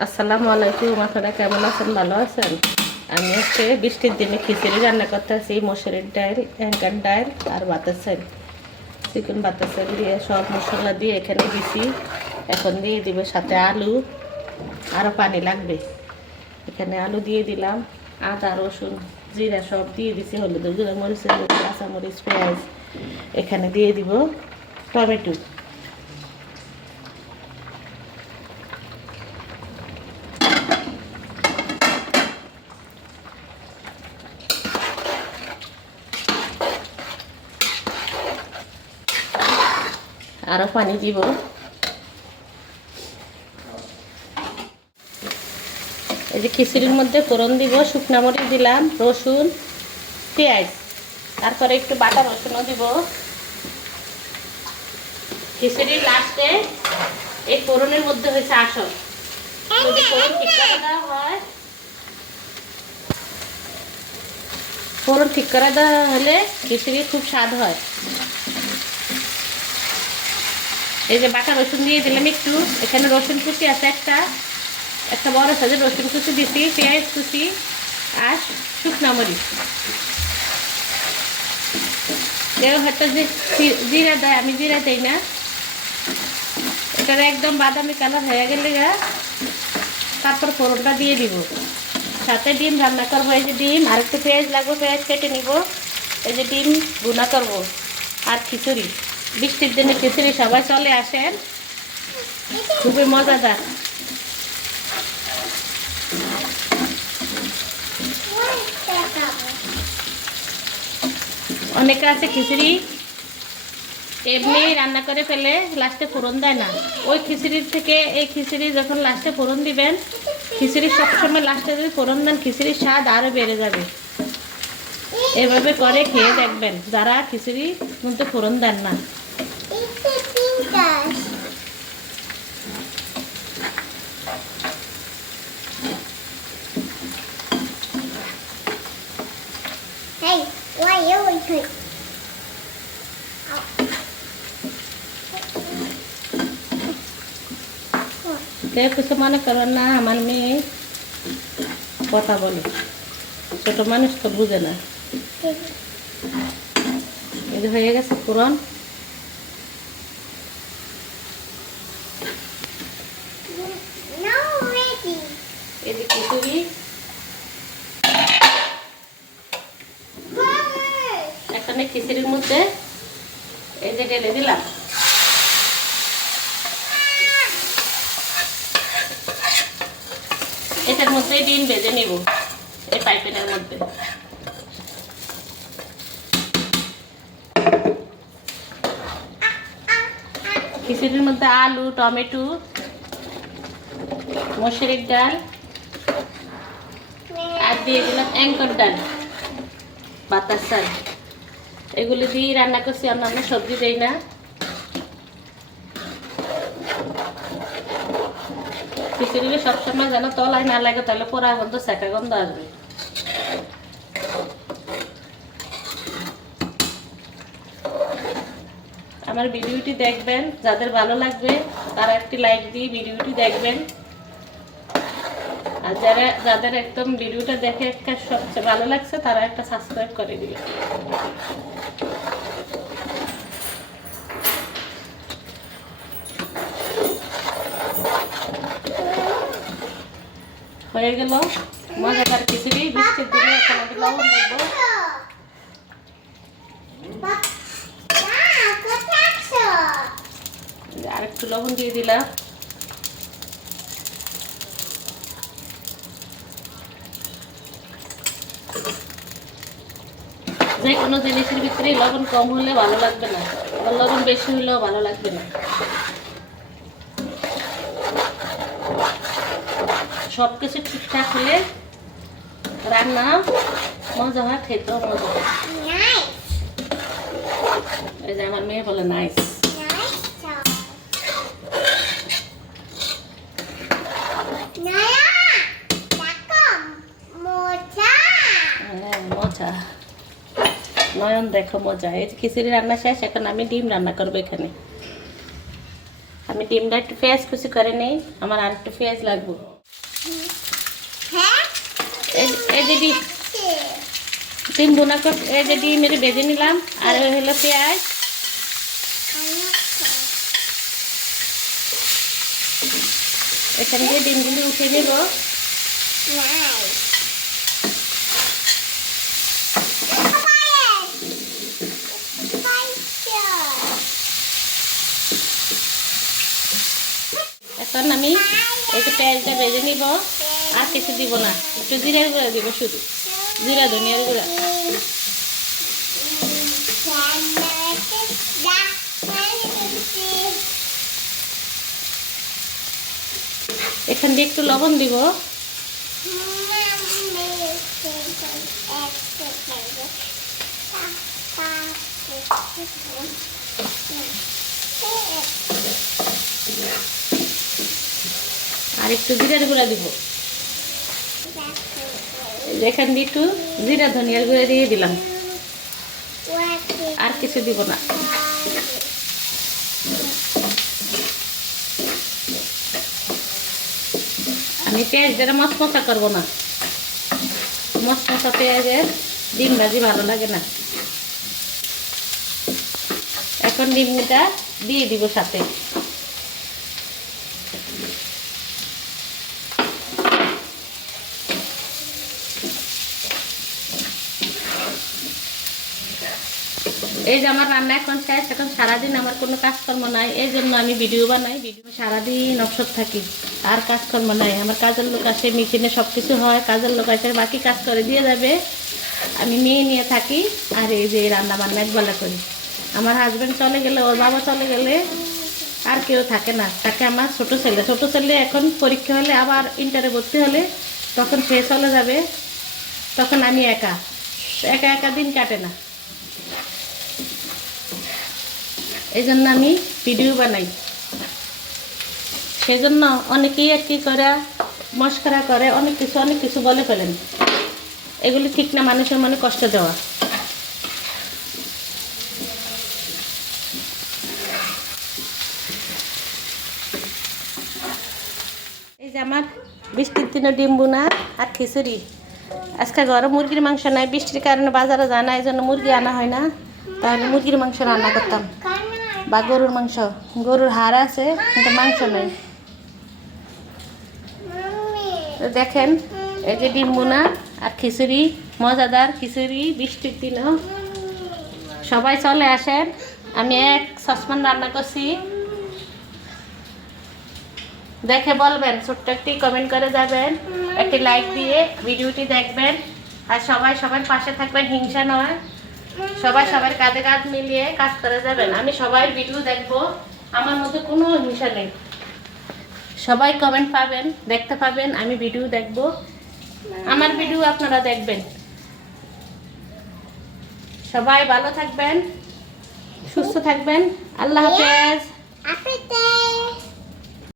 আসসালামু আলাইকুম। আপনারা কেমন আছেন? ভালো আছেন? আমি আজকে বৃষ্টির দিনে খিচুড়ি রান্না করতেছি। মসুরের ডাল, এঙ্কার ডাল আর বাতাস চাল, চিকেন বাতাস চাল দিয়ে সব মশলা দিয়ে এখানে দিছি। এখন দিয়ে দিব সাথে আলু, আরও পানি লাগবে। এখানে আলু দিয়ে দিলাম, আদা রসুন জিরা সব দিয়ে দিছি, হলুদ গুঁড়া মরিচের গুঁড়া কাঁচামরিচ পেঁয়াজ। এখানে দিয়ে দিব টমেটো। আরও পানি দিব। এই যে খিচুড়ির মধ্যে ফোড়ন দিব, শুকনো মরিচ দিলাম, রসুন পেঁয়াজ, তারপরে একটু বাটা রসুনও দিব। খিচুড়ির লাস্টে এই ফোড়নের মধ্যে হয়েছে আসল। যদি ফোড়ন ঠিক করে দেওয়া হয়, ফোড়ন ঠিক করে দেওয়া হলে খিচুড়ি খুব স্বাদ হয়। এই যে বাটা রসুন দিয়ে দিলাম একটু। এখানে রসুন কুচি আছে একটা বড় সাইজের রসুন কুচি দিছি, পেঁয়াজ কুচি আর শুকনো মরিচ। কেউ হয়তো যে জিরা দেয়, আমি জিরা দেই না। এটা একদম বাদামি কালার হয়ে গেলে তারপর ফোড়নটা দিয়ে দিব। সাথে ডিম রান্না করবো। এই যে ডিম আর একটু পেঁয়াজ লাগবে, পেঁয়াজ কেটে নিব। এই যে ডিম ভুনা করবো আর খিচুড়ি। বৃষ্টির দিনে খিচুড়ি সবাই চলে আসেন, খুবই মজাদার। অনেকে আছে খিচুড়ি এমনি রান্না করে ফেলে, লাস্টে ফোড়ন দেয় না। ওই খিচুড়ির থেকে এই খিচুড়ি যখন লাস্টে ফোড়ন দিবেন, খিচুড়ির সবসময় লাস্টে যদি ফোড়ন দেন, খিচুড়ির স্বাদ আরও বেড়ে যাবে। এভাবে করে খেয়ে দেখবেন যারা খিচুড়ির মধ্যে ফোড়ন দেন না। কেউ কিছু মনে করেন না, আমার মেয়ে কথা বলে, ছোট মানুষ তো বুঝে না। এই যে হয়ে গেছে ফোড়ন। এই যে খিচুড়ি এখানে খিচুড়ির মধ্যে এই যে ঢেলে দিলাম। এটার মধ্যে ডিম ভেজে নিব, এই পাইপের মধ্যে। খিচুড়ির মধ্যে আলু, টমেটো, মসুরের ডাল আর দিয়ে দিলাম এঙ্কর ডাল, বাতাস চাল। এগুলি দিয়ে রান্না করছি, অন্যান্য সবজি দেই না। খিচুড়ি সবসময় যেন তলায় না লাগে, তাহলে পোড়া গন্ধ সেকা গন্ধ আসবে। আমার ভিডিওটি দেখবেন, যাদের ভালো লাগবে তারা একটি লাইক দিয়ে ভিডিওটি দেখবেন। আর যাদের একদম ভিডিওটা দেখে একটা সবচেয়ে ভালো লাগছে তারা একটা সাবস্ক্রাইব করে দিবে। হয়ে গেল মজাদার খিচুড়ি বৃষ্টির দিনে। এখন আমি লবণ দেবো। আর একটু লবণ দিয়ে দিলাম। যে কোনো জিনিসের ভিতরে লবণ কম হলে ভালো লাগবে না, আবার লবণ বেশি হলেও ভালো লাগবে না। সবকিছু ঠিকঠাক হলে রান্না মজা হয়, খেতেও মজা হয়। এই যে আমার মেয়ে বলে নাইস। মজা নয়ন দেখো মজা। এই যে খিচুড়ি রান্না শেষ, এখন আমি ডিম রান্না করবো। এখানে আমি ডিমটা একটু পেঁয়াজ কুচি করে নেই, আমার আর একটু পেঁয়াজ লাগবে। এই যে ডিম বোনা এই যে ডিম এটা ভেজে নিলাম আর হলো পেঁয়াজ এখান দিয়ে ডিমগুলি উঠে নেব এখন আমি এই যে পেঁয়াজটা ভেজে নিব আর কিছু দিব না একটু জিরার গুঁড়া দিব শুধু জিরা ধনিয়ার গুঁড়া এখান দিয়ে একটু লবণ দিব আর একটু জিরার গুঁড়া দিব এখান দিয়ে একটু জিরা ধনিয়ার গুঁড়া দিয়ে দিলাম আর কিছু দিব না আমি পেঁয়াজ দিয়ে মশমশা করবো না মশমশা পেঁয়াজের ডিম ভাজি ভালো লাগে না এখন ডিমটা দিয়ে দিব সাথে এই যে আমার রান্না এখন শেষ এখন সারাদিন আমার কোনো কাজকর্ম নাই এই জন্য আমি ভিডিও বানাই ভিডিও সারাদিন অবসর থাকি আর কাজকর্ম নাই আমার কাজের লোক আসে মেশিনে সব কিছু হয় কাজের লোক আসে বাকি কাজ করে দিয়ে যাবে আমি মেয়ে নিয়ে থাকি আর এই যে রান্না বান্না একবেলা করি আমার হাজব্যান্ড চলে গেলে ওর বাবা চলে গেলে আর কেউ থাকে না থাকে আমার ছোট ছেলে এখন পরীক্ষা হলে আবার ইন্টারে ভর্তি হলে তখন সে চলে যাবে তখন আমি একা একা দিন কাটে না এই জন্য আমি ভিডিও বানাই সেই জন্য অনেকেই আর কি করে মস্করা করে অনেক কিছু বলে ফেলেন এগুলি ঠিক না মানুষের মনে কষ্ট দেওয়া এই যে আমার বৃষ্টির দিনে ডিম বোনা আর খিচুড়ি আজকে ঘরে মুরগির মাংস নাই বৃষ্টির কারণে বাজারে যায় না এই জন্য মুরগি আনা হয় না তাহলে মুরগির মাংস রান্না করতাম বা গরুর মাংস গরুর হাড় আছে কিন্তু মাংস নেই তো দেখেন এই যে ডিম বোনা আর খিচুড়ি মজাদার খিচুড়ি বৃষ্টির দিনও সবাই চলে আসেন আমি এক সসমান রান্না করছি দেখে বলবেন ছোট্ট একটি কমেন্ট করে যাবেন একটি লাইক দিয়ে ভিডিওটি দেখবেন আর সবাই সবার পাশে থাকবেন হিংসা নয় সবাই সবার কাঁধে কাঁধ মিলিয়ে কাজ করে যাবেন আমি সবাই ভিডিও দেখবো আমার মধ্যে কোনো হিংসা নেই সবাই কমেন্ট পাবেন দেখতে পাবেন আমি ভিডিও দেখবো আমার ভিডিও আপনারা দেখবেন সবাই ভালো থাকবেন সুস্থ থাকবেন আল্লাহ হাফেজ